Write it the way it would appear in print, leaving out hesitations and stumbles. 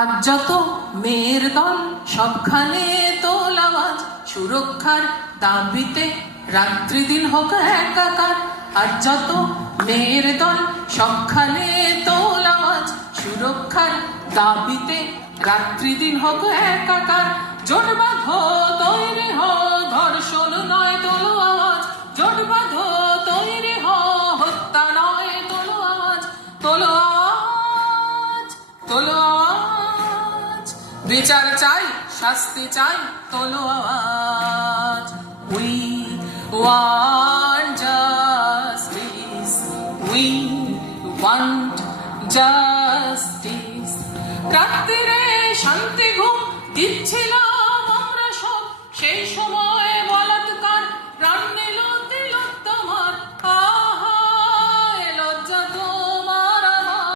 আজ যত মেয়ের দল সবখানে তোল আওয়াজ, সুরক্ষার দাবিতে রাত্রি দিন হোক একাকার। আজ যত মেয়ের দল সবখানে তোল আওয়াজ, সুরক্ষার দাবিতে রাত্রি দিন হোক একাকার। জোট বাঁধো তৈরি হ, ধর্ষণ নয় তোলো আওয়াজ। জোট বাঁধো তৈরি হ, হত্যা নয় তোলো আওয়াজ। তোলো আওয়াজ, তোলো আওয়াজ, বিচার চাই, শাস্তি চাই, তোলো আওয়াজ। We want justice, we want justice. রাত্রিরে শান্তি ঘুম দিচ্ছিলাম আমরা সব, সেই সময়